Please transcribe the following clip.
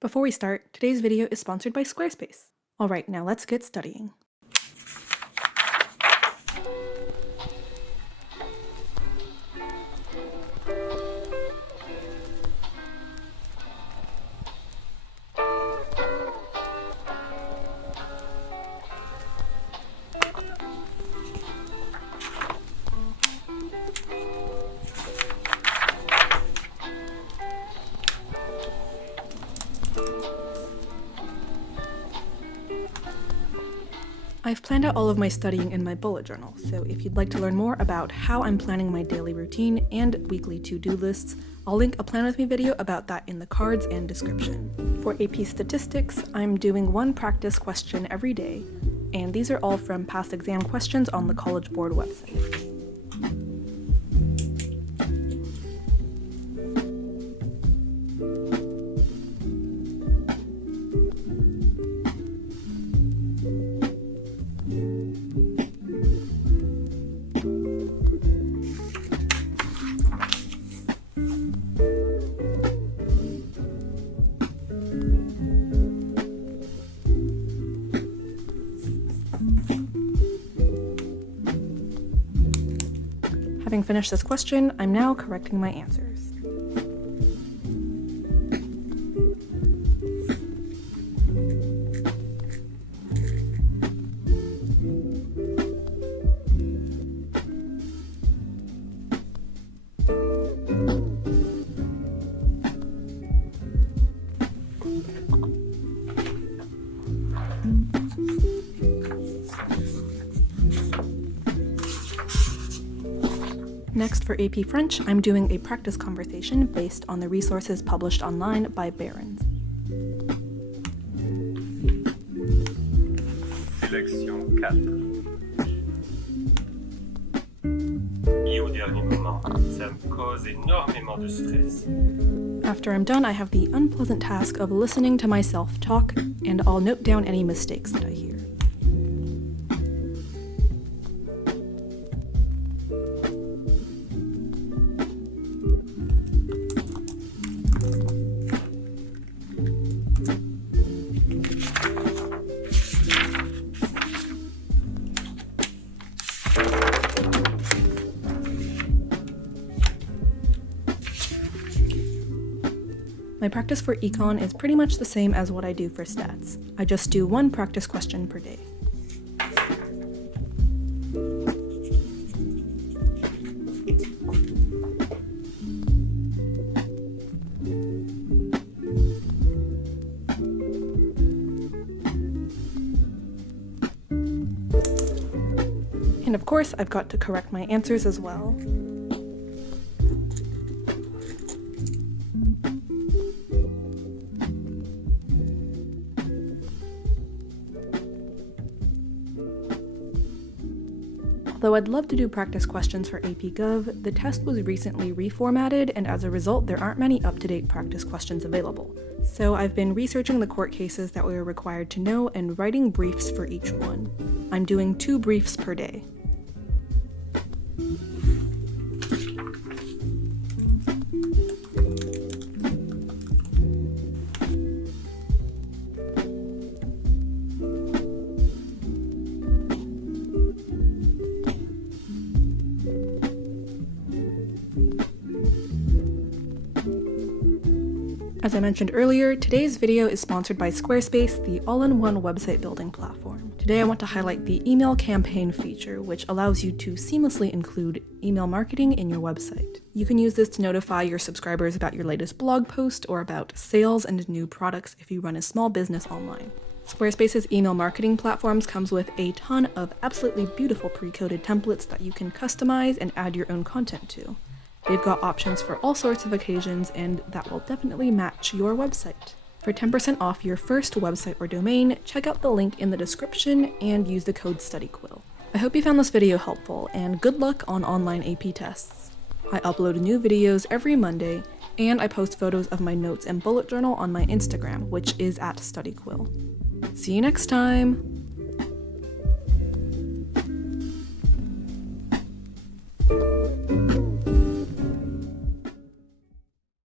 Before we start, today's video is sponsored by Squarespace. Alright, now let's get studying. I've planned out all of my studying in my bullet journal, so if you'd like to learn more about how I'm planning my daily routine and weekly to-do lists, I'll link a Plan With Me video about that in the cards and description. For AP Statistics, I'm doing one practice question every day, and these are all from past exam questions on the College Board website. Having finished this question, I'm now correcting my answers. Next, for AP French, I'm doing a practice conversation based on the resources published online by Barron's. Sélection 4. Et au dernier moment, ça me cause énormément de stress. After I'm done, I have the unpleasant task of listening to myself talk, and I'll note down any mistakes that I hear. My practice for econ is pretty much the same as what I do for stats. I just do one practice question per day. And of course, I've got to correct my answers as well. Although I'd love to do practice questions for AP Gov, the test was recently reformatted, and as a result, there aren't many up-to-date practice questions available. So I've been researching the court cases that we are required to know and writing briefs for each one. I'm doing 2 briefs per day. As I mentioned earlier, today's video is sponsored by Squarespace, the all-in-one website building platform. Today I want to highlight the email campaign feature, which allows you to seamlessly include email marketing in your website. You can use this to notify your subscribers about your latest blog post or about sales and new products if you run a small business online. Squarespace's email marketing platforms comes with a ton of absolutely beautiful pre-coded templates that you can customize and add your own content to. They've got options for all sorts of occasions, and that will definitely match your website. For 10% off your first website or domain, check out the link in the description and use the code studyquill. I hope you found this video helpful, and good luck on online AP tests. I upload new videos every Monday, and I post photos of my notes and bullet journal on my Instagram, which is @studyquill. See you next time!